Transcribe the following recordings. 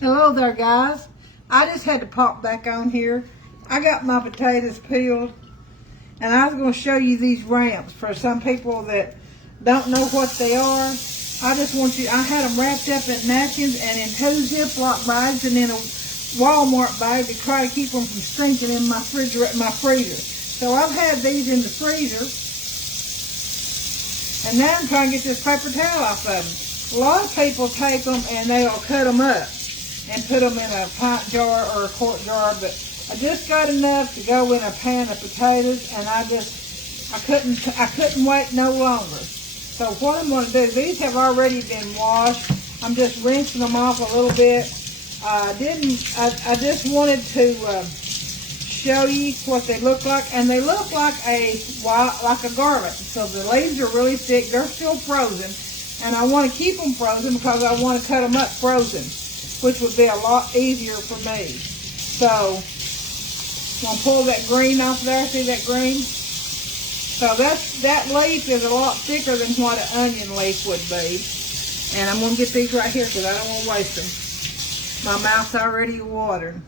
Hello there, guys. I just had to pop back on here. I got my potatoes peeled, and I was going to show you these ramps for some people that don't know what they are. I had them wrapped up in napkins and in 2 Ziploc bags and in a Walmart bag to try to keep them from stinking in my freezer. So I've had these in the freezer, and now I'm trying to get this paper towel off of them. A lot of people take them and they'll cut them up and put them in a pint jar or a quart jar, but I just got enough to go in a pan of potatoes, and I couldn't wait no longer. So what I'm going to do, these have already been washed. I'm just rinsing them off a little bit. I just wanted to show you what they look like, and they look like a garlic. So the leaves are really thick. They're still frozen, and I want to keep them frozen because I want to cut them up frozen, which would be a lot easier for me. So I'm going to pull that green off there. See that green? So that leaf is a lot thicker than what an onion leaf would be. And I'm going to get these right here because I don't want to waste them. My mouth's already watering.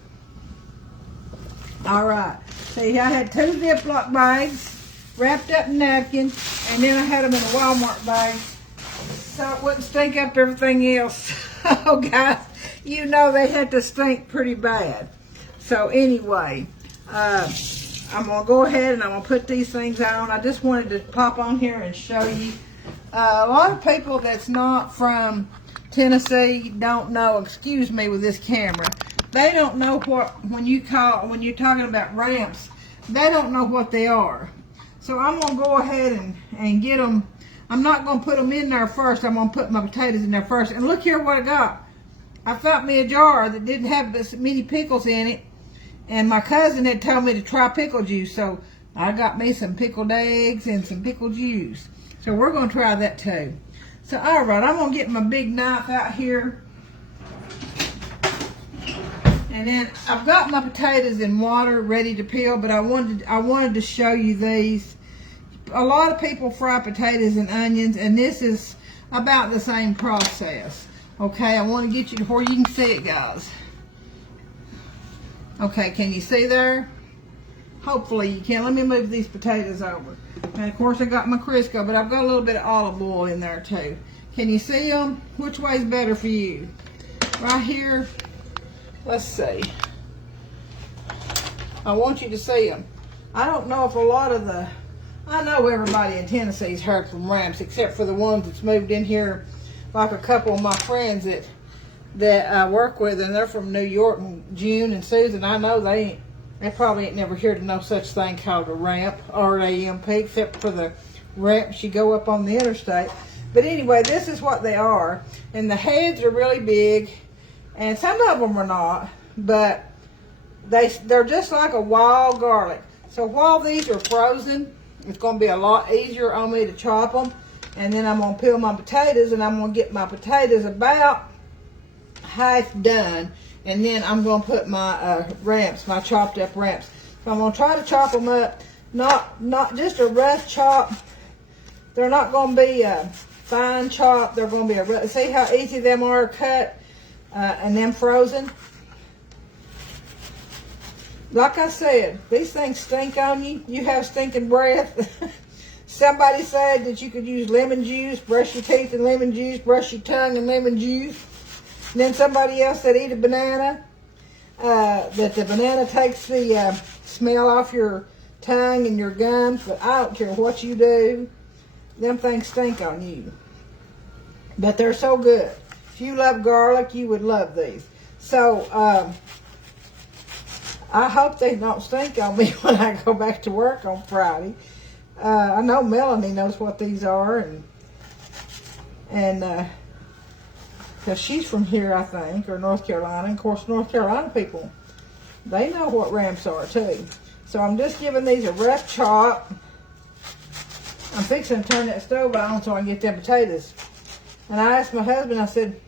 All right. See, I had 2 Ziploc bags wrapped up in napkins, and then I had them in a Walmart bag so it wouldn't stink up everything else. Oh, guys, you know they had to stink pretty bad. So anyway, I'm going to go ahead and I'm going to put these things on. I just wanted to pop on here and show you. A lot of people that's not from Tennessee don't know, excuse me with this camera, they don't know what, when you're talking about ramps, they don't know what they are. So I'm going to go ahead and get them. I'm not going to put them in there first. I'm going to put my potatoes in there first. And look here what I got. I found me a jar that didn't have this many pickles in it. And my cousin had told me to try pickle juice. So I got me some pickled eggs and some pickle juice. So we're going to try that too. So all right, I'm going to get my big knife out here. And then I've got my potatoes in water ready to peel, but I wanted to show you these. A lot of people fry potatoes and onions, and this is about the same process. Okay, I want to get you to where you can see it, guys. Okay, can you see there? Hopefully you can. Let me move these potatoes over. And of course I got my Crisco, but I've got a little bit of olive oil in there too. Can you see them? Which way's better for you? Right here? Let's see. I want you to see them. I don't know if a lot of I know everybody in Tennessee's heard from ramps, except for the ones that's moved in here, like a couple of my friends that I work with, and they're from New York, and June and Susan. I know they probably ain't never heard of no such thing called a ramp, R-A-M-P, except for the ramps you go up on the interstate. But anyway, this is what they are, and the heads are really big, and some of them are not, but they're just like a wild garlic. So while these are frozen, it's going to be a lot easier on me to chop them, and then I'm going to peel my potatoes, and I'm going to get my potatoes about half done, and then I'm going to put my ramps, my chopped up ramps. So I'm going to try to chop them up, not just a rough chop. They're not going to be a fine chop. They're going to be a rough. See how easy them are cut and them frozen? Like I said, these things stink on you. You have stinking breath. Somebody said that you could use lemon juice, brush your teeth in lemon juice, brush your tongue in lemon juice. And then somebody else said eat a banana, that the banana takes the smell off your tongue and your gums. But I don't care what you do. Them things stink on you. But they're so good. If you love garlic, you would love these. So I hope they don't stink on me when I go back to work on Friday. I know Melanie knows what these are, and because she's from here, I think, or North Carolina. And of course, North Carolina people, they know what ramps are too. So I'm just giving these a rough chop. I'm fixing to turn that stove on so I can get them potatoes. And I asked my husband, I said,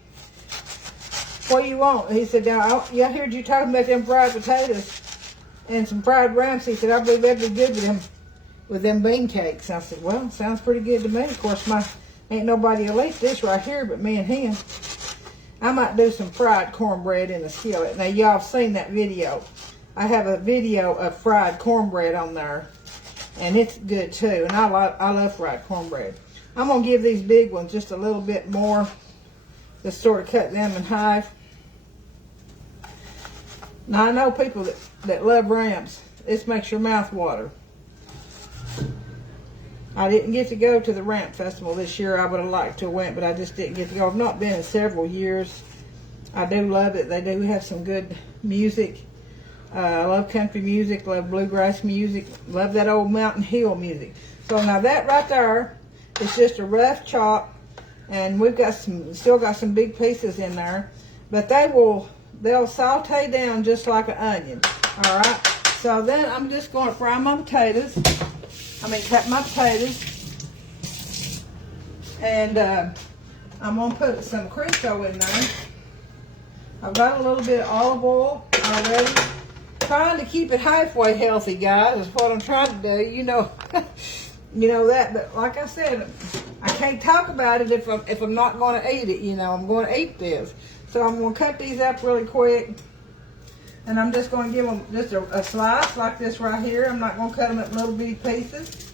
what do you want? He said, yeah, I heard you talking about them fried potatoes and some fried ramps. He said, I believe that'd be good with them bean cakes. I said, well, sounds pretty good to me. Of course, ain't nobody will eat this right here but me and him. I might do some fried cornbread in the skillet. Now, y'all have seen that video. I have a video of fried cornbread on there, and it's good too. And I love fried cornbread. I'm gonna give these big ones just a little bit more, just sort of cut them in half. Now, I know people that love ramps. This makes your mouth water. I didn't get to go to the Ramp Festival this year. I would have liked to have went, but I just didn't get to go. I've not been in several years. I do love it. They do have some good music. I love country music, love bluegrass music, love that old Mountain Hill music. So now that right there is just a rough chop, and we've got still got some big pieces in there, but they'll saute down just like an onion. All right. So then I'm just going to fry my potatoes. Cut my potatoes, and I'm going to put some Crisco in there. I've got a little bit of olive oil already. Trying to keep it halfway healthy, guys, is what I'm trying to do. You know, you know that. But like I said, I can't talk about it if I'm not going to eat it. You know, I'm going to eat this. So I'm going to cut these up really quick. And I'm just going to give them just a slice like this right here. I'm not going to cut them up little bitty pieces.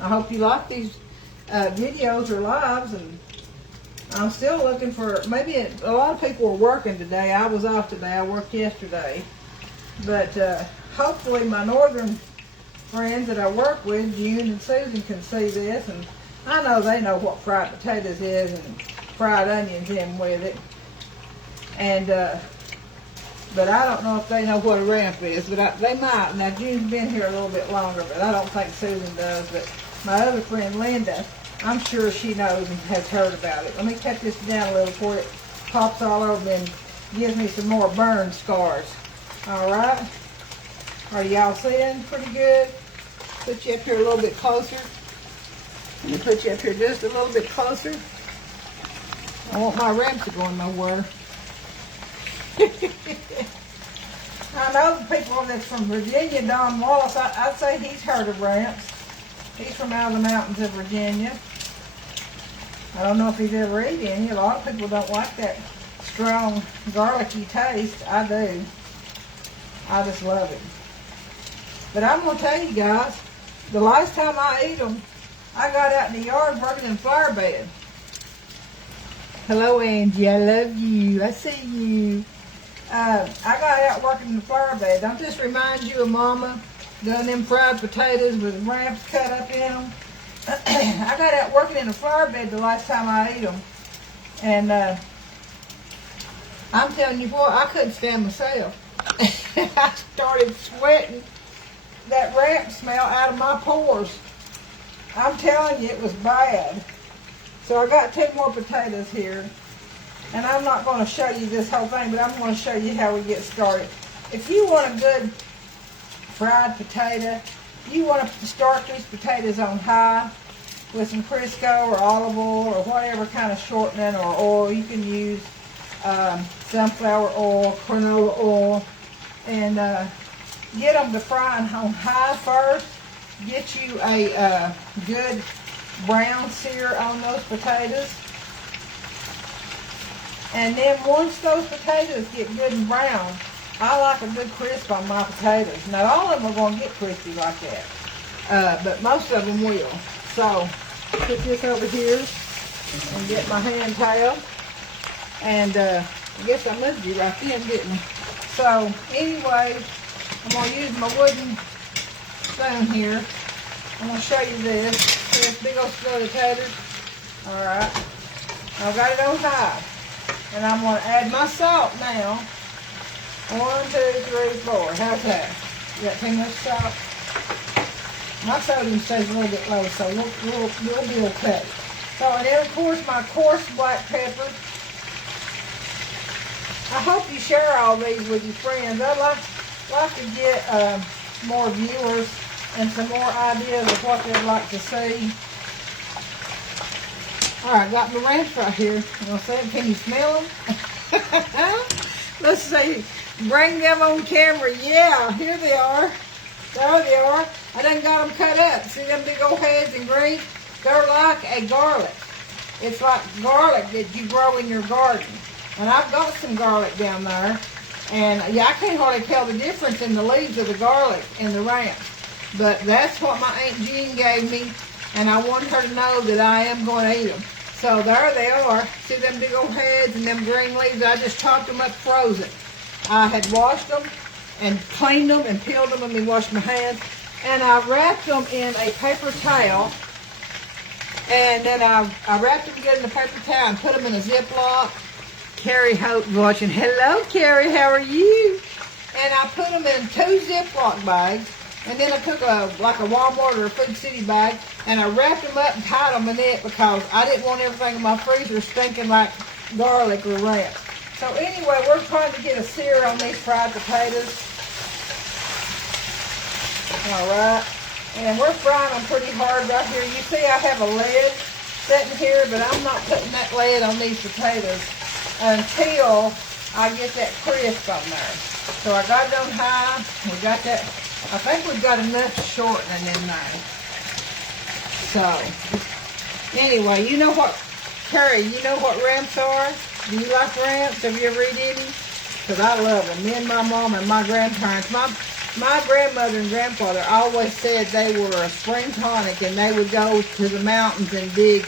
I hope you like these videos or lives. And I'm still looking for, maybe a lot of people are working today. I was off today. I worked yesterday. But hopefully my northern friends that I work with, June and Susan, can see this. And I know they know what fried potatoes is and fried onions in with it, and but I don't know if they know what a ramp is, but they might. Now June's been here a little bit longer, but I don't think Susan does. But my other friend Linda, I'm sure she knows and has heard about it. Let me cut this down a little before it pops all over me and gives me some more burn scars. All right, are y'all seeing pretty good? Put you up here a little bit closer. Let me put you up here just a little bit closer. I want my ramps to go nowhere. I know the people that's from Virginia, Don Wallace, I'd say he's heard of ramps. He's from out of the mountains of Virginia. I don't know if he's ever eaten any. A lot of people don't like that strong, garlicky taste. I do. I just love it. But I'm going to tell you guys, the last time I ate them, I got out in the yard working in flower bed. Hello, Angie. I love you. I see you. I got out working in the flower bed. Don't this remind you of Mama doing them fried potatoes with ramps cut up in them? I got out working in the flower bed the last time I ate them. And I'm telling you what, I couldn't stand myself. I started sweating that ramp smell out of my pores. I'm telling you, it was bad. So I got 2 more potatoes here, and I'm not going to show you this whole thing, but I'm going to show you how we get started. If you want a good fried potato, you want to start these potatoes on high with some Crisco or olive oil or whatever kind of shortening or oil. You can use sunflower oil, canola oil, and get them to fry on high first. Get you a good brown sear on those potatoes, and then once those potatoes get good and brown, I like a good crisp on my potatoes. Not all of them are going to get crispy like that, but most of them will. So put this over here and get my hand towel, and I guess I moved you right then, didn't I? So anyway, I'm going to use my wooden spoon here. I'm going to show you this. See this big old spoon of taters? Alright. I've got it on high. And I'm going to add my salt now. 1, 2, 3, 4. How's that? You got too much salt? My sodium stays a little bit low, so we'll be okay. So, and then of course my coarse black pepper. I hope you share all these with your friends. I'd like to get more viewers and some more ideas of what they'd like to see. All right, got my ranch right here. You know, can you smell them? Let's see. Bring them on camera. Yeah, here they are. There they are. I done got them cut up. See them big old heads and green? They're like a garlic. It's like garlic that you grow in your garden. And I've got some garlic down there. And yeah, I can't hardly tell the difference in the leaves of the garlic and the ramps. But that's what my Aunt Jean gave me. And I want her to know that I am going to eat them. So there they are. See them big old heads and them green leaves? I just chopped them up frozen. I had washed them and cleaned them and peeled them. Let me wash my hands. And I wrapped them in a paper towel. And then I wrapped them together in a paper towel and put them in a Ziploc. Carrie Hope watching. Hello, Carrie. How are you? And I put them in 2 Ziploc bags. And then I took like a Walmart or a Food City bag, and I wrapped them up and tied them in it because I didn't want everything in my freezer stinking like garlic or ranch. So anyway, we're trying to get a sear on these fried potatoes. All right. And we're frying them pretty hard right here. You see I have a lid sitting here, but I'm not putting that lid on these potatoes until I get that crisp on there. So I got it on high. We got that. I think we've got enough shortening in there. So, anyway, you know what, Carrie, you know what ramps are? Do you like ramps? Have you ever eaten them? Because I love them. Me and my mom and my grandparents. My grandmother and grandfather always said they were a spring tonic, and they would go to the mountains and dig,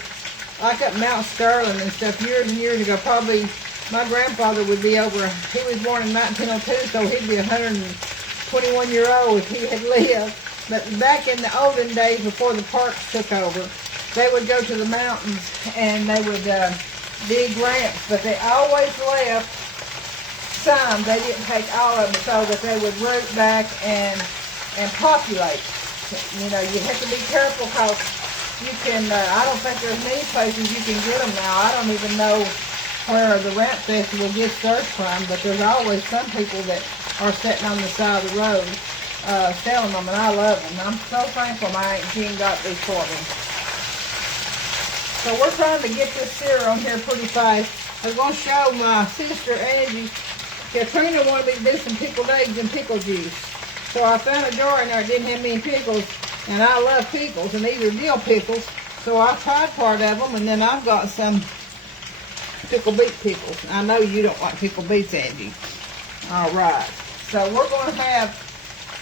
like up Mount Sterling and stuff years and years ago. Probably my grandfather would be over, he was born in 1902, so he'd be 121-year-old if he had lived. But back in the olden days before the parks took over, they would go to the mountains and they would dig ramps, but they always left some. They didn't take all of them so that they would root back and populate. You know, you have to be careful because you can, I don't think there's many places you can get them now. I don't even know where the ramp festival gets theirs from, but there's always some people that are sitting on the side of the road selling them, and I love them. I'm so thankful my Aunt Jean got these for me. So we're trying to get this sear on here pretty fast. I was going to show my sister Angie. Katrina wanted me to do some pickled eggs and pickle juice. So I found a jar in there that didn't have any pickles, and I love pickles, and these are dill pickles. So I tried part of them, and then I've got some pickled beet pickles. I know you don't like pickled beets, Angie. All right. So we're going to have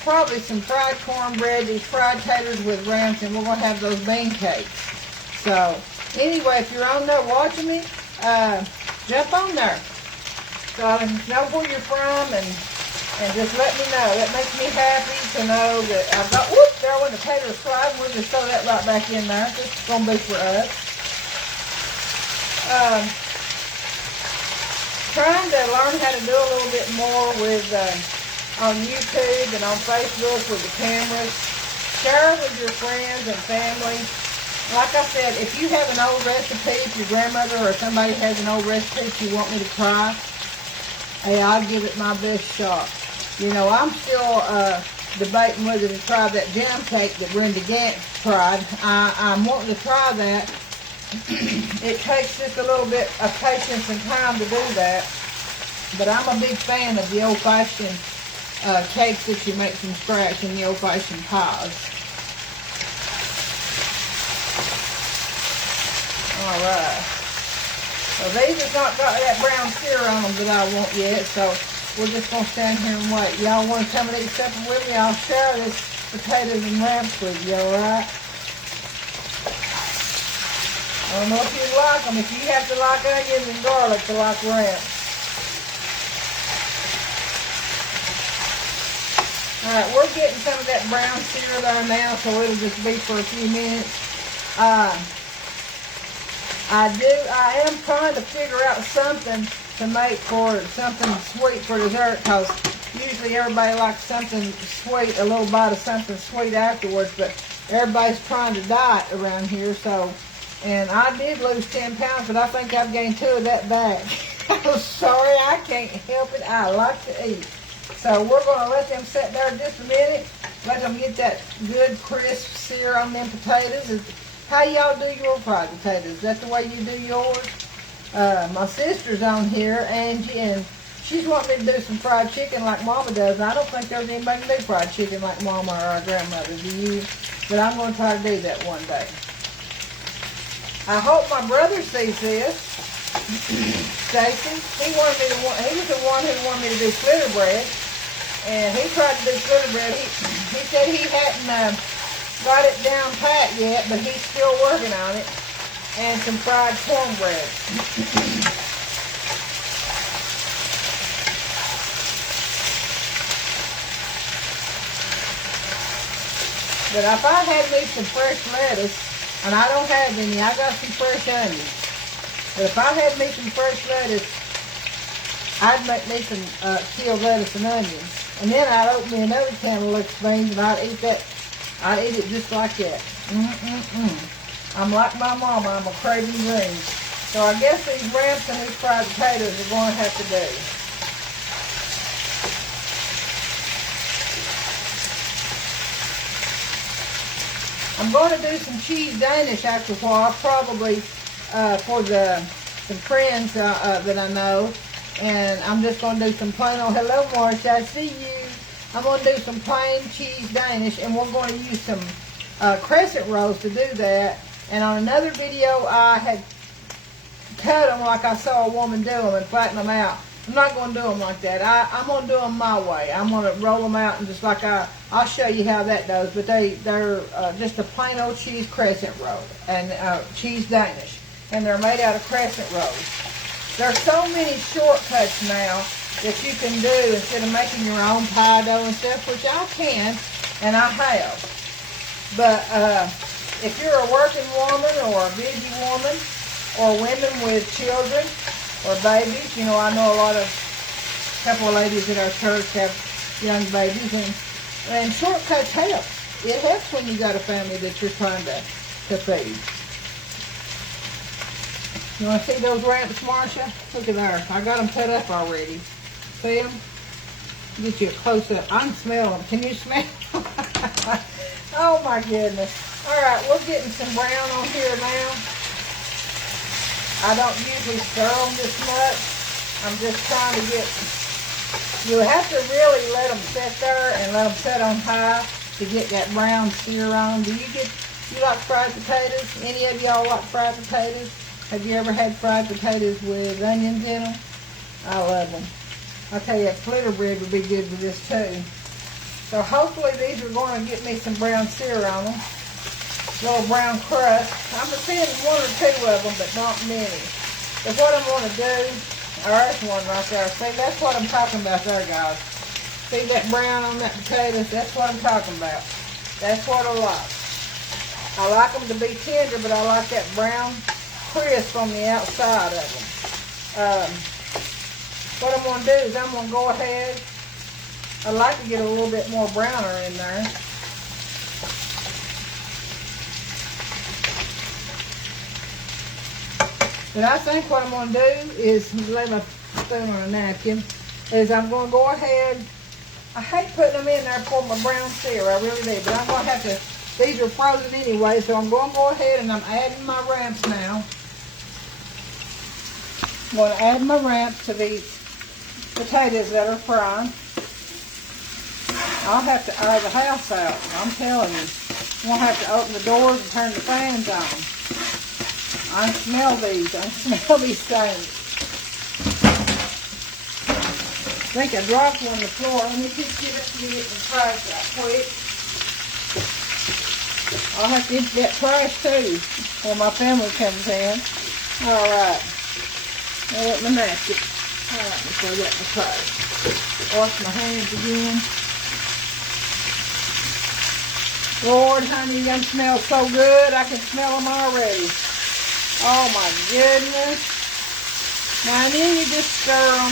probably some fried cornbread, these fried taters with ramps, and we're going to have those bean cakes. So anyway, if you're on there watching me, jump on there. So know where you're from and just let me know. That makes me happy to know that I've got, whoop, there when the taters fried. We'll just throw that right back in there. This is going to be for us. Trying to learn how to do a little bit more with on YouTube and on Facebook with the cameras. Share with your friends and family. Like I said, if you have an old recipe, if your grandmother or somebody has an old recipe that you want me to try, hey, I'll give it my best shot. You know, I'm still debating whether to try that jam cake that Brenda Gant tried. I'm wanting to try that. It takes just a little bit of patience and time to do that. But I'm a big fan of the old-fashioned cakes that you make from scratch and the old-fashioned pies. Alright. So these have not got that brown sear on them that I want yet, so we're just going to stand here and wait. Y'all want to come and eat supper with me? I'll share this potatoes and ramps with you, alright? I don't know if you like them. If you have to like onions and garlic to like ramps. Alright, we're getting some of that brown sear there now, so it'll just be for a few minutes. I am trying to figure out something to make for something sweet for dessert, because usually everybody likes something sweet, a little bite of something sweet afterwards, but everybody's trying to diet around here, so, and I did lose 10 pounds, but I think I've gained 2 of that back. I'm sorry, I can't help it. I like to eat. So we're going to let them sit there just a minute, let them get that good crisp sear on them potatoes. How y'all do your fried potatoes? Is that the way you do yours? My sister's on here, Angie, and she's wanting me to do some fried chicken like Mama does. I don't think there's anybody can do fried chicken like Mama or our grandmother. Do you? But I'm going to try to do that one day. I hope my brother sees this. Stacy, he was the one who wanted me to do flitter bread. And he tried to do flitter bread. He said he hadn't got it down pat yet, but he's still working on it. And some fried cornbread. But if I had me some fresh lettuce, and I don't have any, I got some fresh onions. But if I had me some fresh lettuce, I'd make me some killed lettuce and onions. And then I'd open me another can of Lux beans, and I'd eat that. I'd eat it just like that. I'm like my mama, I'm a craving greens. So I guess these ramps and these fried potatoes are going to have to do. I'm going to do some cheese Danish after a while, probably for some friends that I know. And I'm just going to do some plain old, hello Marcia, I see you. I'm going to do some plain cheese Danish, and we're going to use some crescent rolls to do that. And on another video, I had cut them like I saw a woman do them and flatten them out. I'm not going to do them like that. I'm going to do them my way. I'm going to roll them out and just like I'll show you how that does. But they're just a plain old cheese crescent roll and cheese Danish. And they're made out of crescent rolls. There's so many shortcuts now that you can do instead of making your own pie dough and stuff, which I can, and I have. But if you're a working woman or a busy woman or women with children or babies, you know, I know a couple of ladies at our church have young babies, and shortcuts help. It helps when you got a family that you're trying to feed. You want to see those ramps, Marcia? Look at there. I got them cut up already. See them? Get you a close-up. I can smell them. Can you smell them? Oh, my goodness. All right, we're getting some brown on here now. I don't usually stir them this much. I'm just trying to get... You have to really let them sit there and let them sit on high to get that brown sear on. Do you like fried potatoes? Any of y'all like fried potatoes? Have you ever had fried potatoes with onions in them? I love them. I'll tell you, flitter bread would be good with this too. So hopefully these are going to get me some brown sear on them. Little brown crust. I'm seeing one or two of them, but not many. But what I'm going to do, there's one right there. See, that's what I'm talking about there, guys. See that brown on that potatoes? That's what I'm talking about. That's what I like. I like them to be tender, but I like that brown crisp on the outside of them. What I'm going to do is I'm going to go ahead. I'd like to get a little bit more browner in there. But I think what I'm going to do is, lay my spoon on a napkin, is I'm going to go ahead. I hate putting them in there for my brown sear, I really do, but I'm going to have to, these are frozen anyway, so I'm going to go ahead and I'm adding my ramps now. I'm going to add my ramps to these potatoes that are frying. I'll have to air the house out, I'm telling you. I'm going to have to open the doors and turn the fans on. I smell these things. I think I dropped one on the floor. Let me just get it to get the trash out quick. I'll have to get that trash too when my family comes in. Alright. I'll let my napkin. Alright, before I get the trash. Wash my hands again. Lord, honey, them smell so good. I can smell them already. Oh my goodness. Now, and then you just stir them.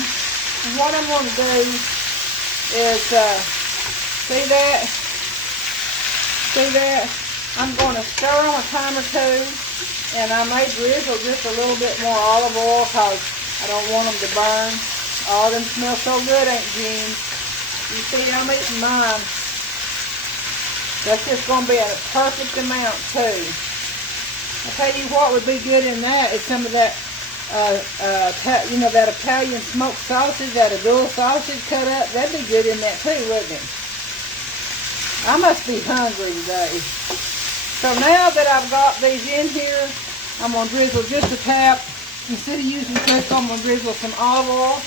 And what I'm going to do is, see that? See that? I'm going to stir them a time or two. And I may drizzle just a little bit more olive oil because I don't want them to burn. Oh, them smell so good, Aunt Jean. You see, I'm eating mine. That's just going to be a perfect amount too. I'll tell you what would be good in that is some of that, you know, that Italian smoked sausage, that Adul sausage cut up. That'd be good in that too, wouldn't it? I must be hungry today. So now that I've got these in here, I'm going to drizzle just a tap. Instead of using Crisco, I'm going to drizzle some olive oil.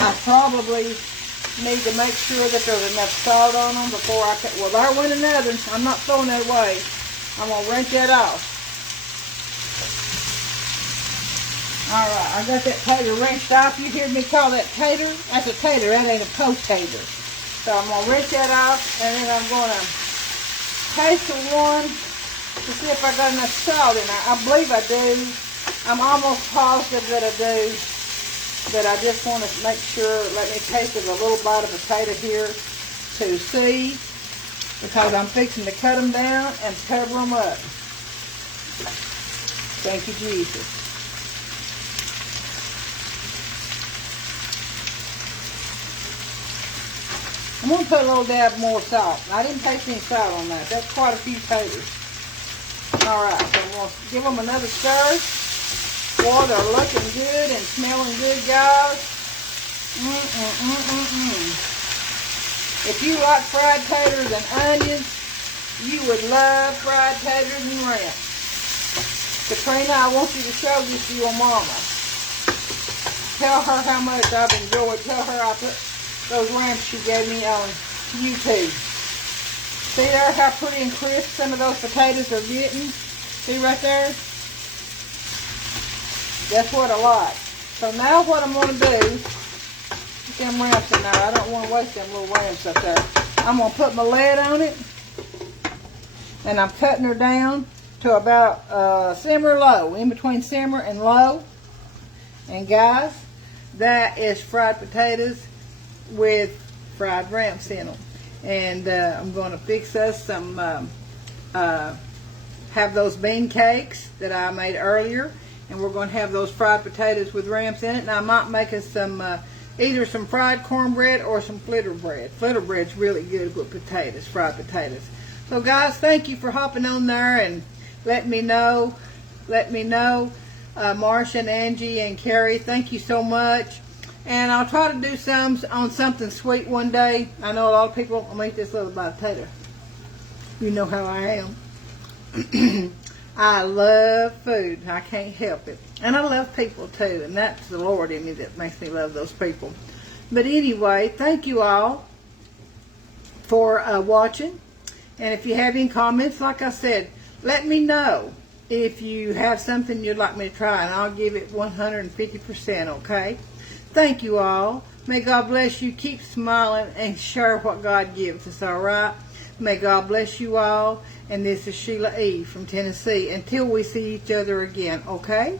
I probably need to make sure that there's enough salt on them before I can. Well, there went another. I'm not throwing that away. I'm going to rinse that off. Alright, I got that tater rinsed off. You hear me call that tater? That's a tater. That ain't a potato. So I'm going to rinse that off, and then I'm going to taste the one to see if I got enough salt in there. I believe I do. I'm almost positive that I do. But I just want to make sure. Let me taste it a little bite of potato here to see. Because I'm fixing to cut them down and cover them up. Thank you, Jesus. I'm going to put a little dab more salt. I didn't taste any salt on that. That's quite a few taters. Alright, so I'm going to give them another stir. Boy, they're looking good and smelling good, guys. If you like fried taters and onions, you would love fried taters and ramps. Katrina, I want you to show this to your mama. Tell her how much I've enjoyed. Tell her I put those ramps she gave me on YouTube. See there how pretty and crisp some of those potatoes are getting? See right there? That's what I like. So now what I'm going to do, put them ramps in there. I don't want to waste them little ramps up there. I'm going to put my lid on it. And I'm cutting her down to about simmer low. In between simmer and low. And guys, that is fried potatoes with fried ramps in them. And I'm going to fix us some, have those bean cakes that I made earlier. And we're going to have those fried potatoes with ramps in it. And I might make us some, either some fried cornbread or some flitter bread. Flitter bread's really good with potatoes, fried potatoes. So guys, thank you for hopping on there and let me know. Marsha and Angie and Carrie, thank you so much. And I'll try to do some on something sweet one day. I know a lot of people will make this little potato. You know how I am. I love food. I can't help it. And I love people too. And that's the Lord in me that makes me love those people. But anyway, thank you all for watching. And if you have any comments, like I said, let me know if you have something you'd like me to try. And I'll give it 150%, okay? Thank you all. May God bless you. Keep smiling and share what God gives us, all right? May God bless you all. And this is Sheila E. from Tennessee. Until we see each other again, okay?